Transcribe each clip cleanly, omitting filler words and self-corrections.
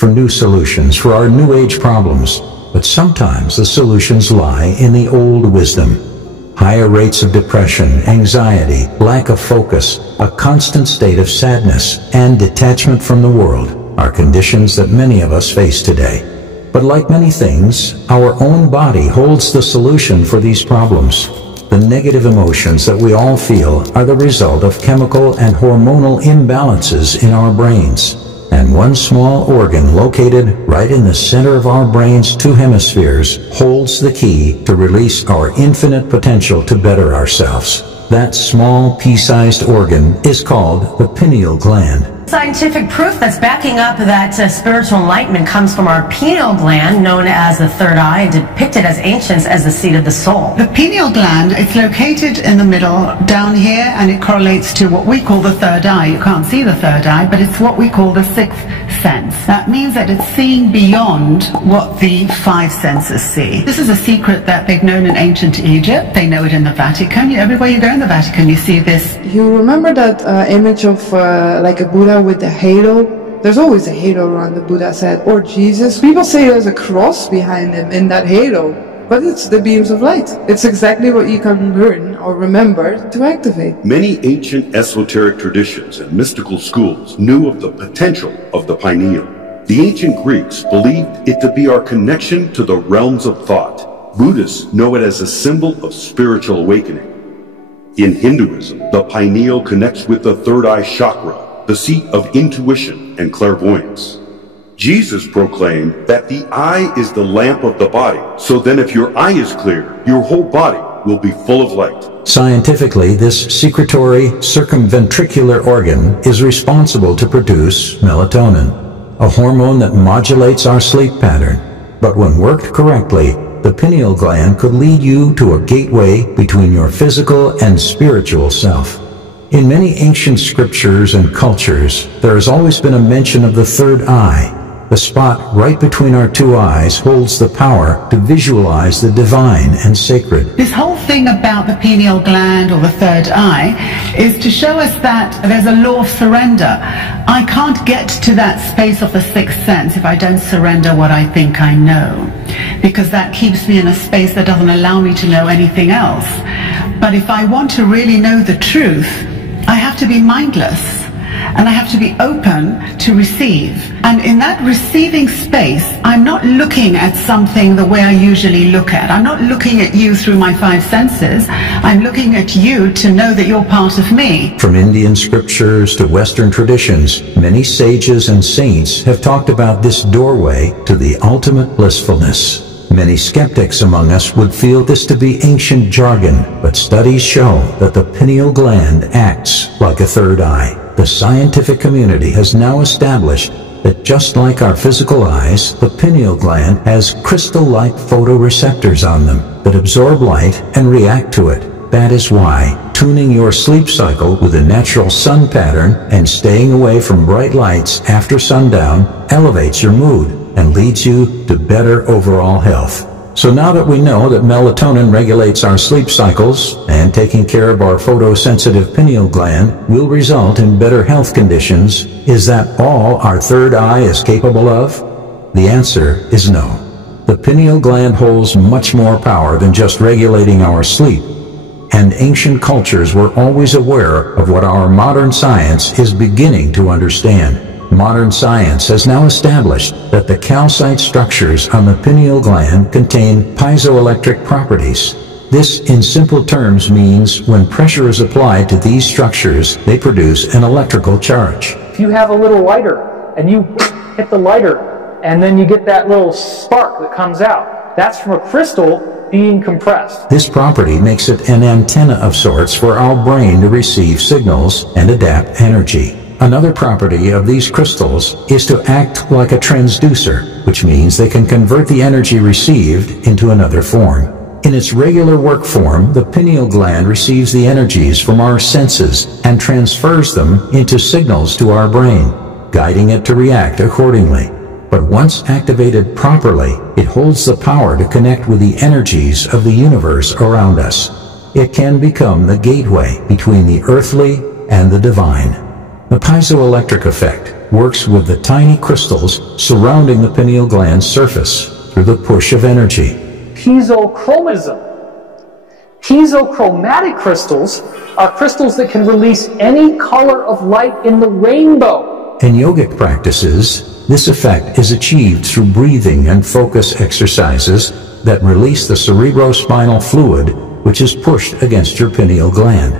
for new solutions for our new age problems, but sometimes the solutions lie in the old wisdom. Higher rates of depression, anxiety, lack of focus, a constant state of sadness, and detachment from the world are conditions that many of us face today. But like many things, our own body holds the solution for these problems. The negative emotions that we all feel are the result of chemical and hormonal imbalances in our brains. And one small organ located right in the center of our brain's two hemispheres holds the key to release our infinite potential to better ourselves. That small pea-sized organ is called the pineal gland. Scientific proof that's backing up that spiritual enlightenment comes from our pineal gland, known as the third eye, depicted as ancients as the seat of the soul. The pineal gland, it's located in the middle, down here, and it correlates to what we call the third eye. You can't see the third eye, but it's what we call the sixth sense. That means that it's seeing beyond what the five senses see. This is a secret that they've known in ancient Egypt. They know it in the Vatican. Everywhere you go in the Vatican, you see this. You remember that image of like a Buddha with the halo? There's always a halo around the Buddha's head, or Jesus. People say there's a cross behind him in that halo, but it's the beams of light. It's exactly what you can learn or remember to activate. Many ancient esoteric traditions and mystical schools knew of the potential of the pineal. The ancient Greeks believed it to be our connection to the realms of thought. Buddhists know it as a symbol of spiritual awakening. In Hinduism, the pineal connects with the third eye chakra, the seat of intuition and clairvoyance. Jesus proclaimed that the eye is the lamp of the body, so then if your eye is clear, your whole body will be full of light. Scientifically, this secretory circumventricular organ is responsible to produce melatonin, a hormone that modulates our sleep pattern. But when worked correctly, the pineal gland could lead you to a gateway between your physical and spiritual self. In many ancient scriptures and cultures, there has always been a mention of the third eye. The spot right between our two eyes holds the power to visualize the divine and sacred. This whole thing about the pineal gland or the third eye is to show us that there's a law of surrender. I can't get to that space of the sixth sense if I don't surrender what I think I know, because that keeps me in a space that doesn't allow me to know anything else. But if I want to really know the truth, I have to be mindless. And I have to be open to receive. And in that receiving space, I'm not looking at something the way I usually look at. I'm not looking at you through my five senses. I'm looking at you to know that you're part of me. From Indian scriptures to Western traditions, many sages and saints have talked about this doorway to the ultimate blissfulness. Many skeptics among us would feel this to be ancient jargon, but studies show that the pineal gland acts like a third eye. The scientific community has now established that just like our physical eyes, the pineal gland has crystal-like photoreceptors on them that absorb light and react to it. That is why tuning your sleep cycle with a natural sun pattern and staying away from bright lights after sundown elevates your mood and leads you to better overall health. So now that we know that melatonin regulates our sleep cycles and taking care of our photosensitive pineal gland will result in better health conditions, is that all our third eye is capable of? The answer is no. The pineal gland holds much more power than just regulating our sleep, and ancient cultures were always aware of what our modern science is beginning to understand. Modern science has now established that the calcite structures on the pineal gland contain piezoelectric properties. This, in simple terms, means when pressure is applied to these structures, they produce an electrical charge. If you have a little lighter and you hit the lighter and then you get that little spark that comes out, that's from a crystal being compressed. This property makes it an antenna of sorts for our brain to receive signals and adapt energy. Another property of these crystals is to act like a transducer, which means they can convert the energy received into another form. In its regular work form, the pineal gland receives the energies from our senses and transfers them into signals to our brain, guiding it to react accordingly. But once activated properly, it holds the power to connect with the energies of the universe around us. It can become the gateway between the earthly and the divine. The piezoelectric effect works with the tiny crystals surrounding the pineal gland surface through the push of energy. Piezochromism. Piezochromatic crystals are crystals that can release any color of light in the rainbow. In yogic practices, this effect is achieved through breathing and focus exercises that release the cerebrospinal fluid, which is pushed against your pineal gland,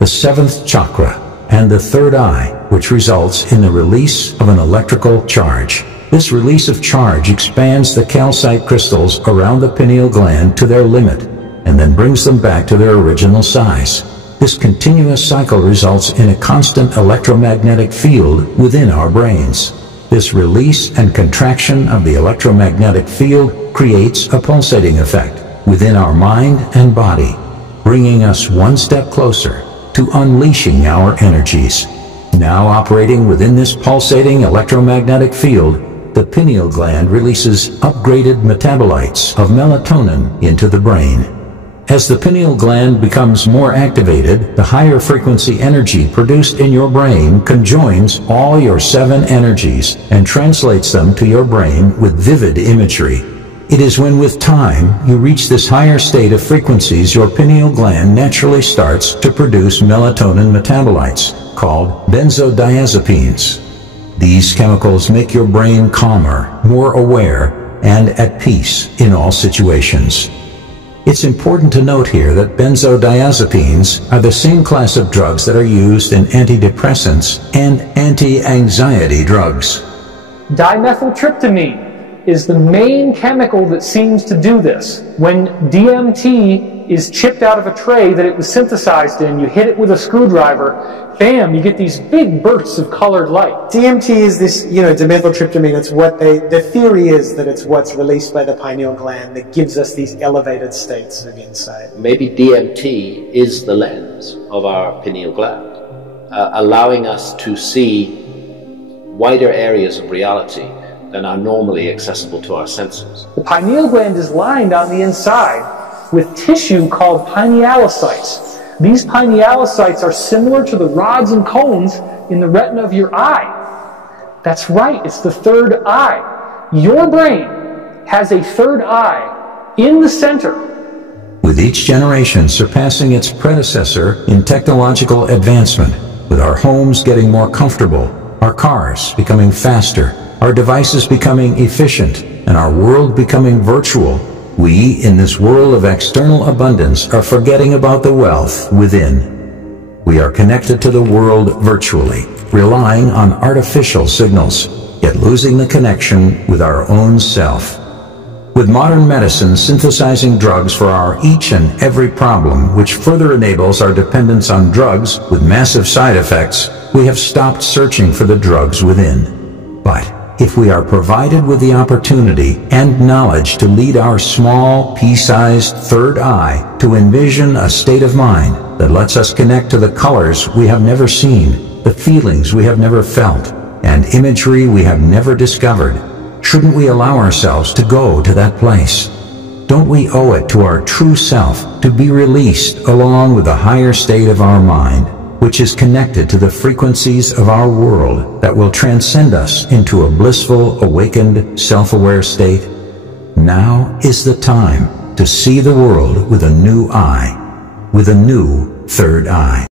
the seventh chakra, and the third eye, which results in the release of an electrical charge. This release of charge expands the calcite crystals around the pineal gland to their limit, and then brings them back to their original size. This continuous cycle results in a constant electromagnetic field within our brains. This release and contraction of the electromagnetic field creates a pulsating effect within our mind and body, bringing us one step closer to unleashing our energies. Now operating within this pulsating electromagnetic field, the pineal gland releases upgraded metabolites of melatonin into the brain. As the pineal gland becomes more activated, the higher frequency energy produced in your brain conjoins all your 7 energies and translates them to your brain with vivid imagery. It is when with time you reach this higher state of frequencies your pineal gland naturally starts to produce melatonin metabolites called benzodiazepines. These chemicals make your brain calmer, more aware, and at peace in all situations. It's important to note here that benzodiazepines are the same class of drugs that are used in antidepressants and anti-anxiety drugs. Dimethyltryptamine is the main chemical that seems to do this. When DMT is chipped out of a tray that it was synthesized in, you hit it with a screwdriver, bam, you get these big bursts of colored light. DMT is this, dimethyltryptamine. It's what the theory is that it's what's released by the pineal gland that gives us these elevated states of insight. Maybe DMT is the lens of our pineal gland, allowing us to see wider areas of reality than are normally accessible to our senses. The pineal gland is lined on the inside with tissue called pinealocytes. These pinealocytes are similar to the rods and cones in the retina of your eye. That's right, it's the third eye. Your brain has a third eye in the center. With each generation surpassing its predecessor in technological advancement, with our homes getting more comfortable, our cars becoming faster, our devices becoming efficient, and our world becoming virtual, we, in this world of external abundance, are forgetting about the wealth within. We are connected to the world virtually, relying on artificial signals, yet losing the connection with our own self. With modern medicine synthesizing drugs for our each and every problem, which further enables our dependence on drugs with massive side effects, we have stopped searching for the drugs within. But if we are provided with the opportunity and knowledge to lead our small, pea-sized third eye to envision a state of mind that lets us connect to the colors we have never seen, the feelings we have never felt, and imagery we have never discovered, shouldn't we allow ourselves to go to that place? Don't we owe it to our true self to be released along with the higher state of our mind, which is connected to the frequencies of our world that will transcend us into a blissful, awakened, self-aware state? Now is the time to see the world with a new eye, with a new third eye.